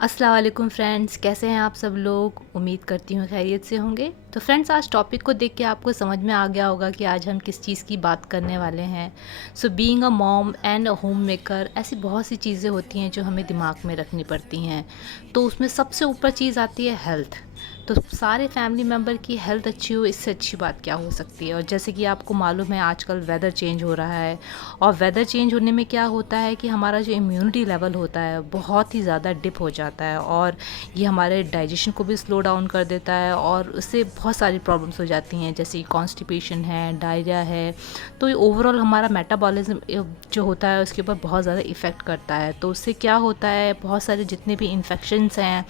अस्सलाम वालेकुम फ्रेंड्स, कैसे हैं आप सब लोग। उम्मीद करती हूँ खैरियत से होंगे। तो फ्रेंड्स, आज टॉपिक को देख के आपको समझ में आ गया होगा कि आज हम किस चीज़ की बात करने वाले हैं। So being a mom and a home maker, ऐसी बहुत सी चीज़ें होती हैं जो हमें दिमाग में रखनी पड़ती हैं। तो उसमें सबसे ऊपर चीज़ आती है हेल्थ। तो सारे फैमिली मेम्बर की हेल्थ अच्छी हो, इससे अच्छी बात क्या हो सकती है। और जैसे कि आपको मालूम है, आजकल वेदर चेंज हो रहा है, और वेदर चेंज होने में क्या होता है कि हमारा जो इम्यूनिटी लेवल होता है बहुत ही ज़्यादा डिप हो जाता है, और ये हमारे डाइजेशन को भी स्लो डाउन कर देता है, और उससे बहुत सारी प्रॉब्लम्स हो जाती हैं, जैसे कॉन्स्टिपेशन है, डायरिया है। तो ये ओवरऑल हमारा मेटाबॉलिज्म जो होता है उसके ऊपर बहुत ज़्यादा इफ़ेक्ट करता है। तो उससे क्या होता है, बहुत सारे जितने भी इन्फेक्शंस हैं,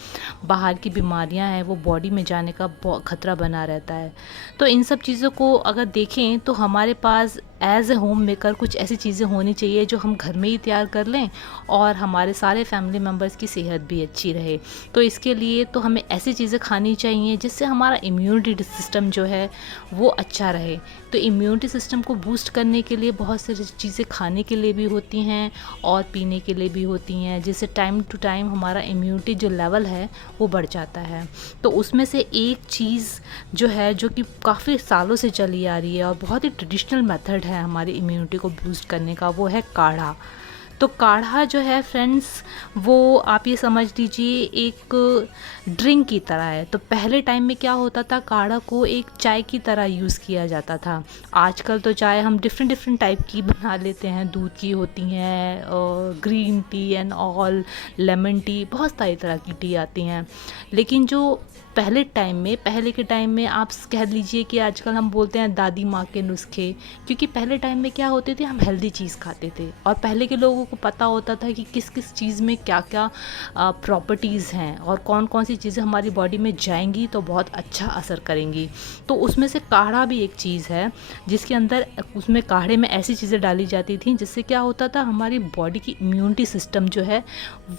बाहर की बीमारियां हैं, वो बॉडी में जाने का खतरा बना रहता है। तो इन सब चीज़ों को अगर देखें तो हमारे पास एज़ ए होम मेकर कुछ ऐसी चीज़ें होनी चाहिए जो हम घर में ही तैयार कर लें, और हमारे सारे फैमिली मेम्बर्स की सेहत भी अच्छी रहे। तो इसके लिए तो हमें ऐसी चीज़ें खानी चाहिए जिससे हमारा इम्यूनिटी सिस्टम जो है वो अच्छा रहे। तो इम्यूनिटी सिस्टम को बूस्ट करने के लिए बहुत सारी चीज़ें खाने के लिए भी होती हैं और पीने के लिए भी होती हैं, जिससे टाइम टू टाइम हमारा इम्यूनिटी जो लेवल है वो बढ़ जाता है। तो उसमें से एक चीज़ जो है, जो कि काफ़ी सालों से चली आ रही है और बहुत ही ट्रेडिशनल मेथड है हमारी इम्यूनिटी को बूस्ट करने का, वो है काढ़ा। तो काढ़ा जो है फ्रेंड्स, वो आप ये समझ लीजिए एक ड्रिंक की तरह है। तो पहले टाइम में क्या होता था, काढ़ा को एक चाय की तरह यूज़ किया जाता था। आजकल तो चाय हम डिफरेंट डिफरेंट टाइप की बना लेते हैं, दूध की होती हैं, green tea and all, lemon tea, बहुत सारी तरह की टी आती हैं। लेकिन जो पहले के टाइम में आप कह लीजिए कि आजकल हम बोलते हैं दादी माँ के नुस्खे, क्योंकि पहले टाइम में क्या होते थे, हम हेल्दी चीज़ खाते थे, और पहले के लोगों को पता होता था कि किस किस चीज़ में क्या क्या प्रॉपर्टीज़ हैं और कौन कौन सी चीज़ें हमारी बॉडी में जाएंगी तो बहुत अच्छा असर करेंगी। तो उसमें से काढ़ा भी एक चीज़ है, जिसके अंदर उसमें काढ़े में ऐसी चीज़ें डाली जाती थी जिससे क्या होता था, हमारी बॉडी की इम्यूनिटी सिस्टम जो है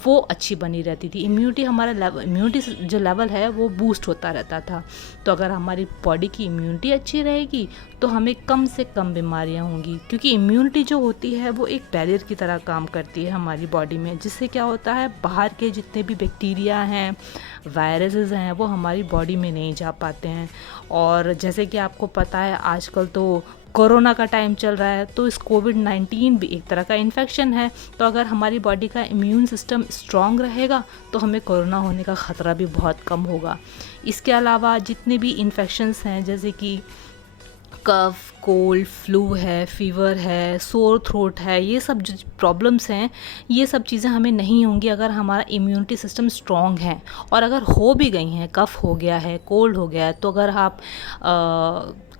वो अच्छी बनी रहती थी। इम्यूनिटी जो लेवल है वो बूस्ट होता रहता था। तो अगर हमारी बॉडी की इम्यूनिटी अच्छी रहेगी तो हमें कम से कम बीमारियां होंगी, क्योंकि इम्यूनिटी जो होती है वो एक बैरियर की तरह काम करती है हमारी बॉडी में, जिससे क्या होता है, बाहर के जितने भी बैक्टीरिया हैं, वायरसेस हैं, वो हमारी बॉडी में नहीं जा पाते हैं। और जैसे कि आपको पता है, आजकल तो कोरोना का टाइम चल रहा है, तो इस कोविड-19 भी एक तरह का इन्फेक्शन है। तो अगर हमारी बॉडी का इम्यून सिस्टम स्ट्रॉन्ग रहेगा तो हमें कोरोना होने का ख़तरा भी बहुत कम होगा। इसके अलावा जितने भी इन्फेक्शंस हैं, जैसे कि कफ, कोल्ड, फ्लू है, फीवर है, सोर थ्रोट है, ये सब जो प्रॉब्लम्स हैं, ये सब चीज़ें हमें नहीं होंगी अगर हमारा इम्यूनिटी सिस्टम स्ट्रॉन्ग है। और अगर हो भी गई हैं, कफ हो गया है, कोल्ड हो गया है, तो अगर आप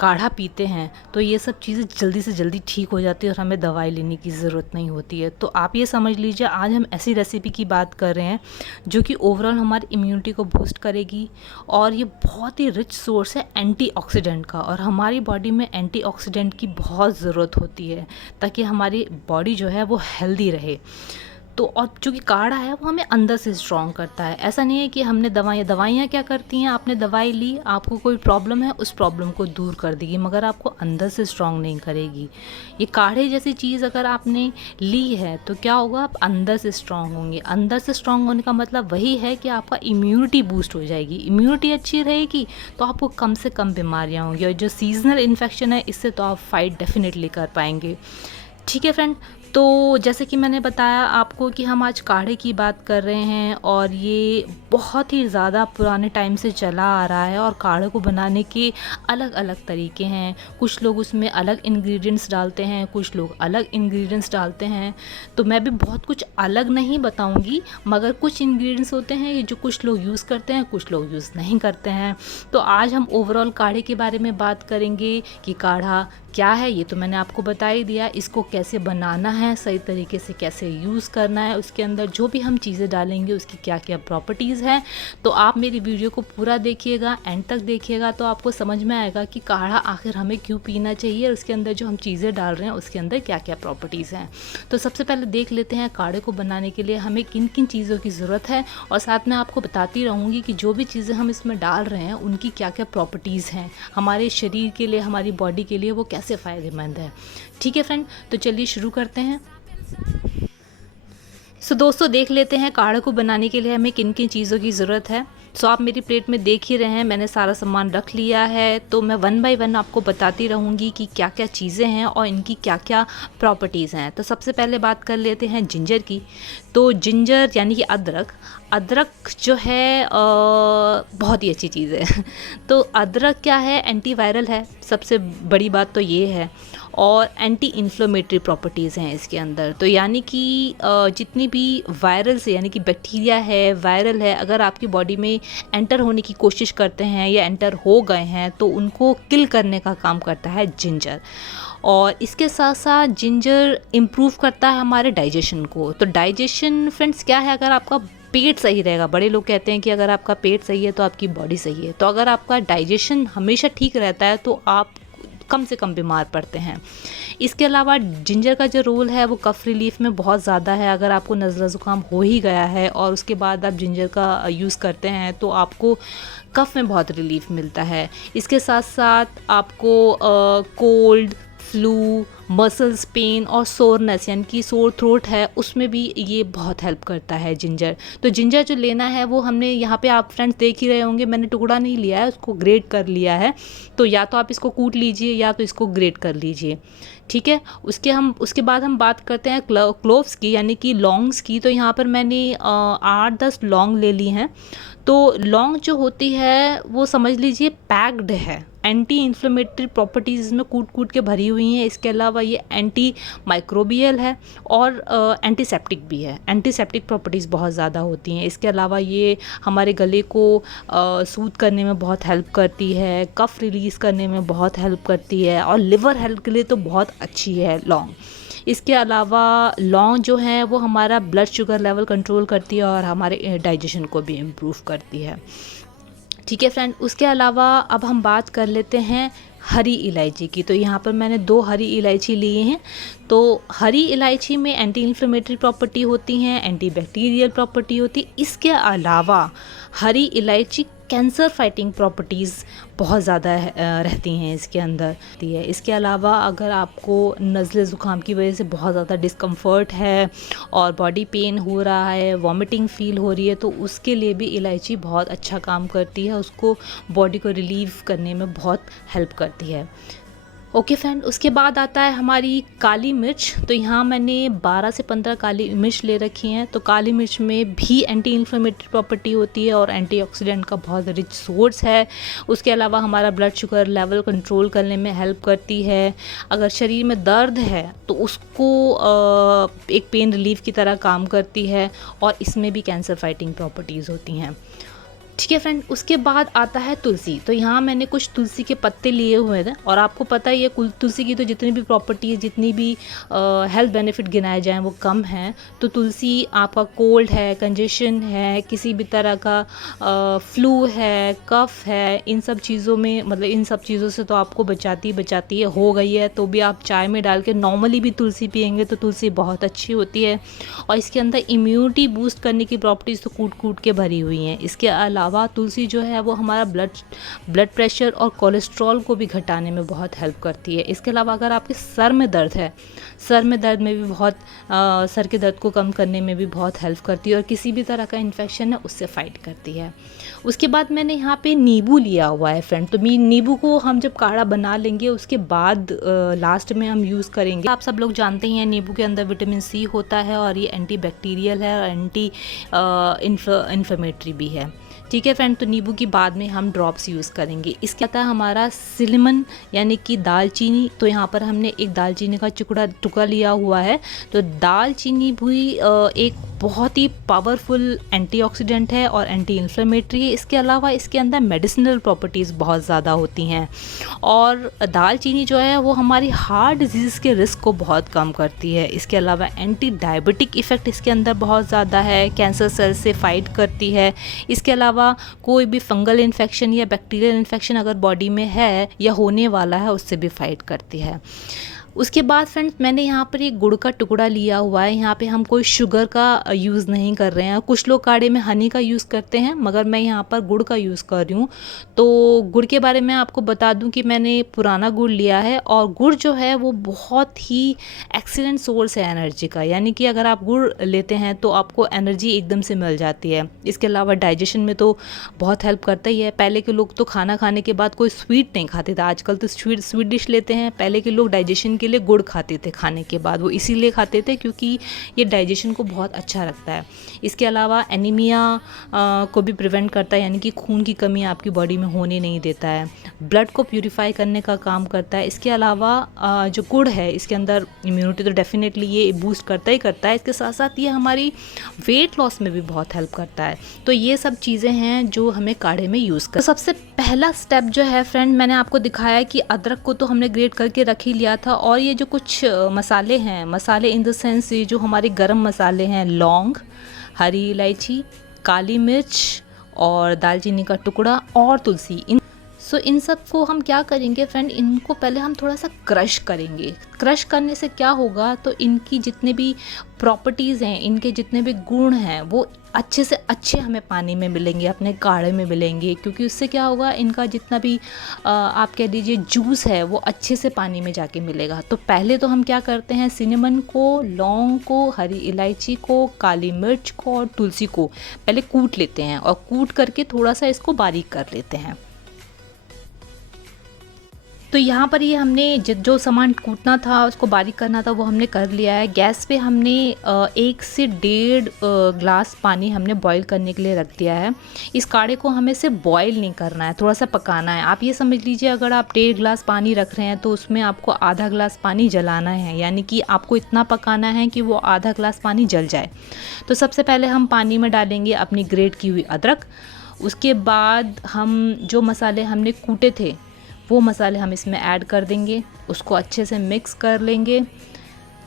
काढ़ा पीते हैं तो ये सब चीज़ें जल्दी से जल्दी ठीक हो जाती है और हमें दवाई लेने की ज़रूरत नहीं होती है। तो आप ये समझ लीजिए, आज हम ऐसी रेसिपी की बात कर रहे हैं जो कि ओवरऑल हमारी इम्यूनिटी को बूस्ट करेगी, और ये बहुत ही रिच सोर्स है एंटीऑक्सीडेंट का, और हमारी बॉडी में एंटीऑक्सीडेंट की बहुत ज़रूरत होती है ताकि हमारी बॉडी जो है वो हेल्दी रहे। तो और जो कि काढ़ा है वो हमें अंदर से स्ट्रॉन्ग करता है। ऐसा नहीं है कि हमने दवाइयाँ क्या करती हैं, आपने दवाई ली, आपको कोई प्रॉब्लम है, उस प्रॉब्लम को दूर कर देगी, मगर आपको अंदर से स्ट्रॉन्ग नहीं करेगी। ये काढ़े जैसी चीज़ अगर आपने ली है तो क्या होगा, आप अंदर से स्ट्रॉन्ग होंगे। अंदर से स्ट्रॉन्ग होने का मतलब वही है कि आपका इम्यूनिटी बूस्ट हो जाएगी। इम्यूनिटी अच्छी रहेगी तो आपको कम से कम बीमारियाँ होंगी, और जो सीजनल इन्फेक्शन है इससे तो आप फाइट डेफिनेटली कर पाएंगे। ठीक है फ्रेंड, तो जैसे कि मैंने बताया आपको कि हम आज काढ़े की बात कर रहे हैं, और ये बहुत ही ज़्यादा पुराने टाइम से चला आ रहा है, और काढ़े को बनाने के अलग अलग तरीके हैं। कुछ लोग उसमें अलग इंग्रेडिएंट्स डालते हैं, कुछ लोग अलग इंग्रेडिएंट्स डालते हैं। तो मैं भी बहुत कुछ अलग नहीं बताऊंगी, मगर कुछ इंग्रेडिएंट्स होते हैं जो कुछ लोग यूज़ करते हैं, कुछ लोग यूज़ नहीं करते हैं। तो आज हम ओवरऑल काढ़े के बारे में बात करेंगे कि काढ़ा क्या है, ये तो मैंने आपको बता ही दिया। इसको कैसे बनाना है, सही तरीके से कैसे यूज़ करना है, उसके अंदर जो भी हम चीज़ें डालेंगे उसकी क्या क्या प्रॉपर्टीज़ हैं। तो आप मेरी वीडियो को पूरा देखिएगा, एंड तक देखिएगा, तो आपको समझ में आएगा कि काढ़ा आखिर हमें क्यों पीना चाहिए, और उसके अंदर जो हम चीज़ें डाल रहे हैं उसके अंदर क्या क्या प्रॉपर्टीज़ हैं। तो सबसे पहले देख लेते हैं काढ़े को बनाने के लिए हमें किन किन चीज़ों की ज़रूरत है, और साथ में आपको बताती रहूँगी कि जो भी चीज़ें हम इसमें डाल रहे हैं उनकी क्या क्या प्रॉपर्टीज़ हैं, हमारे शरीर के लिए, हमारी बॉडी के लिए वो कैसे फ़ायदेमंद है। ठीक है फ्रेंड, तो चलिए शुरू करते हैं। सो दोस्तों देख लेते हैं काढ़े को बनाने के लिए हमें किन किन चीज़ों की ज़रूरत है। सो आप मेरी प्लेट में देख ही रहे हैं, मैंने सारा सामान रख लिया है। तो मैं वन बाय वन आपको बताती रहूँगी कि क्या क्या चीज़ें हैं और इनकी क्या क्या प्रॉपर्टीज़ हैं। तो सबसे पहले बात कर लेते हैं जिंजर की। तो जिंजर यानी कि अदरक, अदरक जो है बहुत ही अच्छी चीज़ है। तो अदरक क्या है, एंटीवायरल है, सबसे बड़ी बात तो ये है, और एंटी इन्फ्लेमेटरी प्रॉपर्टीज़ हैं इसके अंदर। तो यानी कि जितनी भी वायरल से यानी कि बैक्टीरिया है, वायरल है, अगर आपकी बॉडी में एंटर होने की कोशिश करते हैं या एंटर हो गए हैं तो उनको किल करने का काम करता है जिंजर। और इसके साथ साथ जिंजर इम्प्रूव करता है हमारे डाइजेशन को। तो डाइजेशन फ्रेंड्स क्या है, अगर आपका पेट सही रहेगा, बड़े लोग कहते हैं कि अगर आपका पेट सही है तो आपकी बॉडी सही है। तो अगर आपका डाइजेशन हमेशा ठीक रहता है तो आप कम से कम बीमार पड़ते हैं। इसके अलावा जिंजर का जो रोल है वो कफ़ रिलीफ में बहुत ज़्यादा है। अगर आपको नज़ला ज़ुकाम हो ही गया है और उसके बाद आप जिंजर का यूज़ करते हैं तो आपको कफ़ में बहुत रिलीफ मिलता है। इसके साथ साथ आपको कोल्ड, फ्लू, मसल्स पेन और सोरनेस यानी कि सोर थ्रोट है उसमें भी ये बहुत हेल्प करता है जिंजर। तो जिंजर जो लेना है वो हमने यहाँ पे आप फ्रेंड्स देख ही रहे होंगे, मैंने टुकड़ा नहीं लिया है, उसको ग्रेट कर लिया है। तो या तो आप इसको कूट लीजिए या तो इसको ग्रेट कर लीजिए, ठीक है। उसके बाद हम बात करते हैं क्लोव्स की यानी कि लौंग्स की। तो यहाँ पर मैंने 8-10 लौंग ले ली हैं। तो लौंग जो होती है वो समझ लीजिए पैक्ड है, एंटी इन्फ्लेमेटरी प्रॉपर्टीज़ में कूट के भरी हुई हैं। इसके अलावा ये एंटी माइक्रोबियल है और एंटीसेप्टिक भी है। एंटीसेप्टिक प्रॉपर्टीज़ बहुत ज़्यादा होती हैं। इसके अलावा ये हमारे गले को सूद करने में बहुत हेल्प करती है, कफ़ रिलीज़ करने में बहुत हेल्प करती है, और लिवर हेल्थ के लिए तो बहुत अच्छी है लौंग। इसके अलावा लौंग जो है वो हमारा ब्लड शुगर लेवल कंट्रोल करती है और हमारे डाइजेशन को भी इम्प्रूव करती है, ठीक है फ्रेंड। उसके अलावा अब हम बात कर लेते हैं हरी इलायची की। तो यहाँ पर मैंने 2 हरी इलायची लिए हैं। तो हरी इलायची में एंटी इन्फ्लेमेटरी प्रॉपर्टी होती हैं, एंटी बैक्टीरियल प्रॉपर्टी होती है। इसके अलावा हरी इलायची कैंसर फाइटिंग प्रॉपर्टीज़ बहुत ज़्यादा रहती हैं इसके अंदर। इसके अलावा अगर आपको नज़ले ज़ुकाम की वजह से बहुत ज़्यादा डिस्कम्फर्ट है और बॉडी पेन हो रहा है, वॉमिटिंग फ़ील हो रही है, तो उसके लिए भी इलायची बहुत अच्छा काम करती है, उसको बॉडी को रिलीव करने में बहुत हेल्प करती है। ओके फ्रेंड, उसके बाद आता है हमारी काली मिर्च। तो यहाँ मैंने 12 से 15 काली मिर्च ले रखी हैं। तो काली मिर्च में भी एंटी इन्फ्लेमेटरी प्रॉपर्टी होती है और एंटीऑक्सीडेंट का बहुत रिच सोर्स है। उसके अलावा हमारा ब्लड शुगर लेवल कंट्रोल करने में हेल्प करती है। अगर शरीर में दर्द है तो उसको एक पेन रिलीफ की तरह काम करती है, और इसमें भी कैंसर फाइटिंग प्रॉपर्टीज़ होती हैं, ठीक है फ्रेंड। उसके बाद आता है तुलसी। तो यहाँ मैंने कुछ तुलसी के पत्ते लिए हुए थे, और आपको पता ही है तुलसी की तो जितनी भी प्रॉपर्टीज़, जितनी भी हेल्थ बेनिफिट गिनाए जाएं वो कम हैं। तो तुलसी आपका कोल्ड है, कंजेशन है, किसी भी तरह का फ्लू है, कफ़ है, इन सब चीज़ों में, मतलब इन सब चीज़ों से तो आपको बचाती है। हो गई है तो भी आप चाय में डाल के नॉर्मली भी तुलसी पियेंगे तो तुलसी बहुत अच्छी होती है, और इसके अंदर इम्यूनिटी बूस्ट करने की प्रॉपर्टीज़ तो कूट के भरी हुई हैं। इसके अलावा तुलसी जो है वो हमारा ब्लड प्रेशर और कोलेस्ट्रॉल को भी घटाने में बहुत हेल्प करती है। इसके अलावा अगर आपके सर में दर्द है, सर में दर्द में भी बहुत सर के दर्द को कम करने में भी बहुत हेल्प करती है, और किसी भी तरह का इन्फेक्शन है उससे फाइट करती है। उसके बाद मैंने यहाँ पे नींबू लिया हुआ है फ्रेंड। तो नींबू को हम जब काढ़ा बना लेंगे उसके बाद लास्ट में हम यूज़ करेंगे। आप सब लोग जानते ही हैं नींबू के अंदर विटामिन सी होता है, और ये एंटी बैक्टीरियल है और एंटी इन्फ्लेमेटरी भी है, ठीक है फ्रेंड। तो नींबू की बाद में हम ड्रॉप्स यूज़ करेंगे। इसके आता है हमारा सिनेमन यानी कि दालचीनी। तो यहाँ पर हमने एक दालचीनी का टुकड़ा लिया हुआ है। तो दालचीनी भी एक बहुत ही पावरफुल एंटीऑक्सीडेंट है और एंटी इन्फ्लेमेटरी है। इसके अलावा इसके अंदर मेडिसिनल प्रॉपर्टीज़ बहुत ज़्यादा होती हैं, और दालचीनी जो है वो हमारी हार्ट डिजीज़ के रिस्क को बहुत कम करती है। इसके अलावा एंटी डायबिटिक इफ़ेक्ट इसके अंदर बहुत ज़्यादा है, कैंसर सेल से फाइट करती है। इसके अलावा कोई भी फंगल इन्फेक्शन या बैक्टीरियल इन्फेक्शन अगर बॉडी में है या होने वाला है उससे भी फाइट करती है। उसके बाद फ्रेंड्स मैंने यहाँ पर एक गुड़ का टुकड़ा लिया हुआ है। यहाँ पे हम कोई शुगर का यूज़ नहीं कर रहे हैं। कुछ लोग काढ़े में हनी का यूज़ करते हैं, मगर मैं यहाँ पर गुड़ का यूज़ कर रही हूँ। तो गुड़ के बारे में आपको बता दूँ कि मैंने पुराना गुड़ लिया है, और गुड़ जो है वो बहुत ही एक्सीलेंट सोर्स है एनर्जी का। यानी कि अगर आप गुड़ लेते हैं तो आपको एनर्जी एकदम से मिल जाती है। इसके अलावा डाइजेशन में तो बहुत हेल्प करता ही है। पहले के लोग तो खाना खाने के बाद कोई स्वीट नहीं खाते थे, आजकल तो स्वीट डिश लेते हैं। पहले के लोग डाइजेशन के लिए गुड़ खाते थे खाने के बाद, वो इसीलिए खाते थे क्योंकि ये डाइजेशन को बहुत अच्छा रखता है। इसके अलावा एनीमिया को भी प्रिवेंट करता है, यानी कि खून की कमी आपकी बॉडी में होने नहीं देता है। ब्लड को प्यूरिफाई करने का काम करता है। इसके अलावा जो गुड़ है इसके अंदर इम्यूनिटी तो डेफिनेटली ये बूस्ट करता ही करता है। इसके साथ साथ ये हमारी वेट लॉस में भी बहुत हेल्प करता है। तो ये सब चीज़ें हैं जो हमें काढ़े में यूज़ कर। तो सबसे पहला स्टेप जो है फ्रेंड, मैंने आपको दिखाया कि अदरक को तो हमने ग्रेट करके रख ही लिया था, और ये जो कुछ मसाले हैं, मसाले इन द सेंस ये जो हमारे गरम मसाले हैं, लौंग, हरी इलायची, काली मिर्च और दालचीनी का टुकड़ा और तुलसी, इन सब को हम क्या करेंगे फ्रेंड, इनको पहले हम थोड़ा सा क्रश करेंगे। क्रश करने से क्या होगा, तो इनकी जितने भी प्रॉपर्टीज़ हैं, इनके जितने भी गुण हैं, वो अच्छे से अच्छे हमें पानी में मिलेंगे, अपने काढ़े में मिलेंगे। क्योंकि उससे क्या होगा, इनका जितना भी आप कह लीजिए जूस है वो अच्छे से पानी में जाके मिलेगा। तो पहले तो हम क्या करते हैं, सिनेमन को, लौंग को, हरी इलायची को, काली मिर्च को और तुलसी को पहले कूट लेते हैं, और कूट करके थोड़ा सा इसको बारीक कर लेते हैं। तो यहाँ पर ये हमने जो सामान कूटना था, उसको बारीक करना था, वो हमने कर लिया है। गैस पे हमने 1 से 1.5 ग्लास पानी हमने बॉईल करने के लिए रख दिया है। इस काढ़े को हमें सिर्फ बॉईल नहीं करना है, थोड़ा सा पकाना है। आप ये समझ लीजिए, अगर आप 1.5 ग्लास पानी रख रहे हैं तो उसमें आपको आधा ग्लास पानी जलाना है, यानी कि आपको इतना पकाना है कि वो आधा ग्लास पानी जल जाए। तो सबसे पहले हम पानी में डालेंगे अपनी ग्रेट की हुई अदरक। उसके बाद हम जो मसाले हमने कूटे थे वो मसाले हम इसमें ऐड कर देंगे, उसको अच्छे से मिक्स कर लेंगे।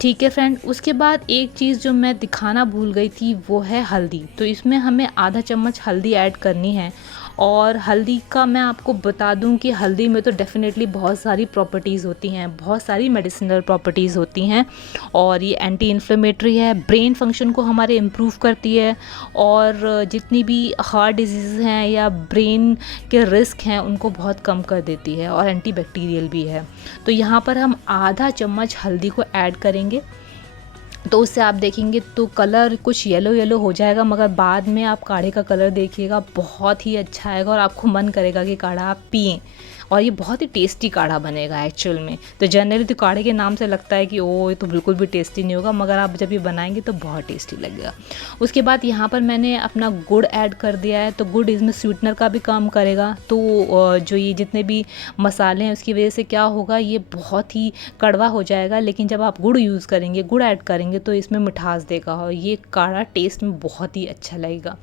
ठीक है फ्रेंड, उसके बाद एक चीज़ जो मैं दिखाना भूल गई थी वो है हल्दी। तो इसमें हमें आधा चम्मच हल्दी ऐड करनी है। और हल्दी का मैं आपको बता दूं कि हल्दी में तो डेफ़िनेटली बहुत सारी प्रॉपर्टीज़ होती हैं, बहुत सारी मेडिसिनल प्रॉपर्टीज़ होती हैं, और ये एंटी इन्फ्लेमेटरी है, ब्रेन फंक्शन को हमारे इम्प्रूव करती है, और जितनी भी हार्ट डिजीज़ हैं या ब्रेन के रिस्क हैं उनको बहुत कम कर देती है, और एंटी बैक्टीरियल भी है। तो यहाँ पर हम आधा चम्मच हल्दी को ऐड करेंगे। तो उससे आप देखेंगे तो कलर कुछ येलो येलो हो जाएगा, मगर बाद में आप काढ़े का कलर देखिएगा बहुत ही अच्छा आएगा, और आपको मन करेगा कि काढ़ा आप पिएं, और ये बहुत ही टेस्टी काढ़ा बनेगा एक्चुअल में। तो जनरली तो काढ़े के नाम से लगता है कि ओ ये तो बिल्कुल भी टेस्टी नहीं होगा, मगर आप जब ये बनाएंगे तो बहुत टेस्टी लगेगा। उसके बाद यहाँ पर मैंने अपना गुड़ ऐड कर दिया है। तो गुड़ इसमें स्वीटनर का भी काम करेगा। तो जो ये जितने भी मसाले हैं उसकी वजह से क्या होगा, ये बहुत ही कड़वा हो जाएगा, लेकिन जब आप गुड़ यूज़ करेंगे, गुड़ ऐड करेंगे तो इसमें मिठास देगा, और ये काढ़ा टेस्ट में बहुत ही अच्छा लगेगा।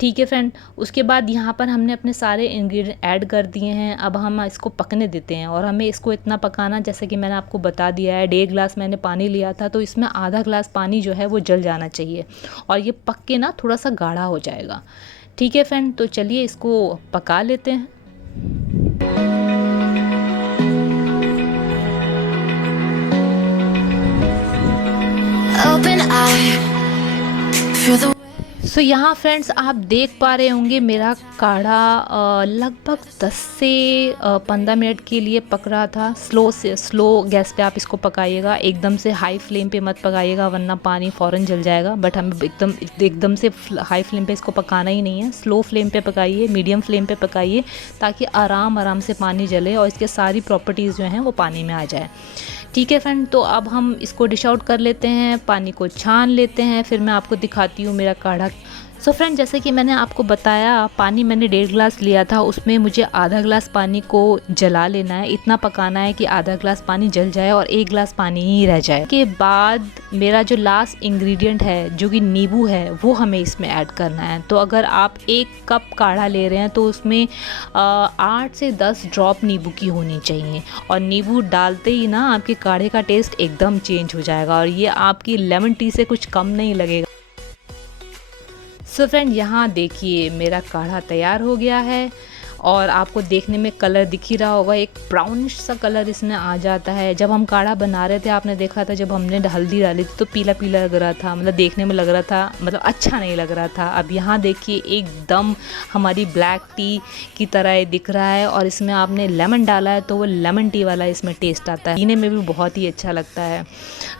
ठीक है फ्रेंड, उसके बाद यहाँ पर हमने अपने सारे इंग्रेडिएंट ऐड कर दिए हैं। अब हम इसको पकने देते हैं, और हमें इसको इतना पकाना, जैसे कि मैंने आपको बता दिया है, 1.5 ग्लास मैंने पानी लिया था, तो इसमें आधा ग्लास पानी जो है वो जल जाना चाहिए, और ये पक के ना थोड़ा सा गाढ़ा हो जाएगा। ठीक है फ्रेंड, तो चलिए इसको पका लेते हैं। सो यहाँ फ्रेंड्स आप देख पा रहे होंगे मेरा काढ़ा लगभग 10 से 15 मिनट के लिए पक रहा था। स्लो गैस पे आप इसको पकाइएगा, एकदम से हाई फ्लेम पे मत पकाइएगा, वरना पानी फ़ौरन जल जाएगा। बट हमें एकदम से हाई फ्लेम पे इसको पकाना ही नहीं है, स्लो फ्लेम पे पकाइए, मीडियम फ्लेम पे पकाइए, ताकि आराम से पानी जले और इसके सारी प्रॉपर्टीज़ जो हैं वो पानी में आ जाए। ठीक है फ्रेंड, तो अब हम इसको डिश आउट कर लेते हैं, पानी को छान लेते हैं, फिर मैं आपको दिखाती हूँ मेरा काढ़ा। सो फ्रेंड, जैसे कि मैंने आपको बताया, पानी मैंने 1.5 ग्लास लिया था, उसमें मुझे आधा ग्लास पानी को जला लेना है। इतना पकाना है कि आधा ग्लास पानी जल जाए और 1 ग्लास पानी ही रह जाए। के बाद मेरा जो लास्ट इंग्रेडिएंट है, जो कि नींबू है, वो हमें इसमें ऐड करना है। तो अगर आप 1 कप काढ़ा ले रहे हैं तो उसमें 8 से 10 ड्रॉप नींबू की होनी चाहिए, और नींबू डालते ही ना आपके काढ़े का टेस्ट एकदम चेंज हो जाएगा, और ये आपकी लेमन टी से कुछ कम नहीं लगेगा। सो फ्रेंड, यहाँ देखिए मेरा काढ़ा तैयार हो गया है, और आपको देखने में कलर दिख ही रहा होगा, एक ब्राउनिश सा कलर इसमें आ जाता है। जब हम काढ़ा बना रहे थे आपने देखा था, जब हमने हल्दी डाली थी तो पीला पीला लग रहा था, मतलब देखने में लग रहा था, मतलब अच्छा नहीं लग रहा था। अब यहाँ देखिए एकदम हमारी ब्लैक टी की तरह ये दिख रहा है, और इसमें आपने लेमन डाला है तो वो लेमन टी वाला इसमें टेस्ट आता है, पीने में भी बहुत ही अच्छा लगता है।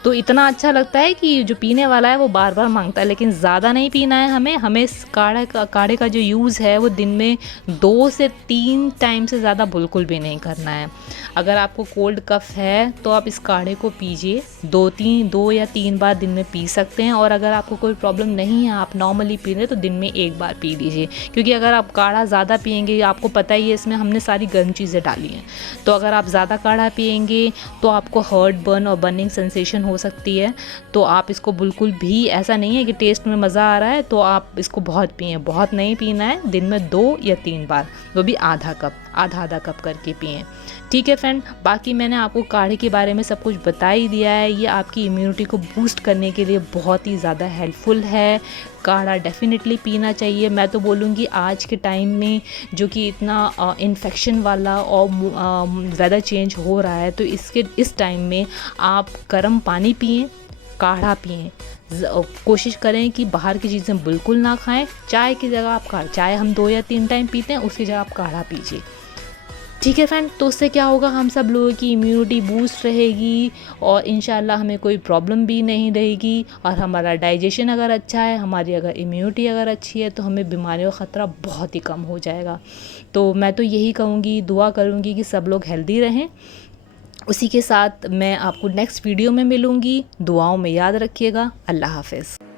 तो इतना अच्छा लगता है कि जो पीने वाला है वो बार बार मांगता है। लेकिन ज़्यादा नहीं पीना है हमें इस काढ़े का जो यूज़ है वो दिन में 2 से 3 टाइम से ज़्यादा बिल्कुल भी नहीं करना है। अगर आपको कोल्ड कफ है तो आप इस काढ़े को पीजिए, 2 या 3 बार दिन में पी सकते हैं। और अगर आपको कोई प्रॉब्लम नहीं है, आप नॉर्मली पी रहे तो दिन में 1 बार पी लीजिए, क्योंकि अगर आप काढ़ा ज़्यादा पिएंगे, आपको पता ही है इसमें हमने सारी गर्म चीज़ें डाली हैं, तो अगर आप ज़्यादा काढ़ा पिएंगे तो आपको हर्ट बर्न और बर्निंग सेंसेशन हो सकती है। तो आप इसको बिल्कुल भी, ऐसा नहीं है कि टेस्ट में मज़ा आ रहा है तो आप इसको बहुत पिएँ, बहुत नहीं पीना है, दिन में 2 या 3 बार, वो भी आधा आधा कप करके पिएँ। ठीक है फ्रेंड, बाकी मैंने आपको काढ़े के बारे में सब कुछ बता ही दिया है। ये आपकी इम्यूनिटी को बूस्ट करने के लिए बहुत ही ज़्यादा हेल्पफुल है। काढ़ा डेफिनेटली पीना चाहिए। मैं तो बोलूँगी आज के टाइम में जो कि इतना इन्फेक्शन वाला और वेदर चेंज हो रहा है, तो इस टाइम में आप गर्म पानी पिएं, काढ़ा पिएं। कोशिश करें कि बाहर की चीज़ें बिल्कुल ना खाएं। चाय की जगह आप चाय हम 2 या 3 टाइम पीते हैं, उसकी जगह आप काढ़ा पीजिए। ठीक है फ्रेंड, तो उससे क्या होगा, हम सब लोगों की इम्यूनिटी बूस्ट रहेगी और इंशाल्लाह हमें कोई प्रॉब्लम भी नहीं रहेगी। और हमारा डाइजेशन अगर अच्छा है, हमारी अगर इम्यूनिटी अगर अच्छी है, तो हमें बीमारियों का ख़तरा बहुत ही कम हो जाएगा। तो मैं तो यही कहूँगी, दुआ करूँगी कि सब लोग हेल्दी रहें। उसी के साथ मैं आपको नेक्स्ट वीडियो में मिलूँगी। दुआओं में याद रखिएगा। अल्लाह हाफ़िज़।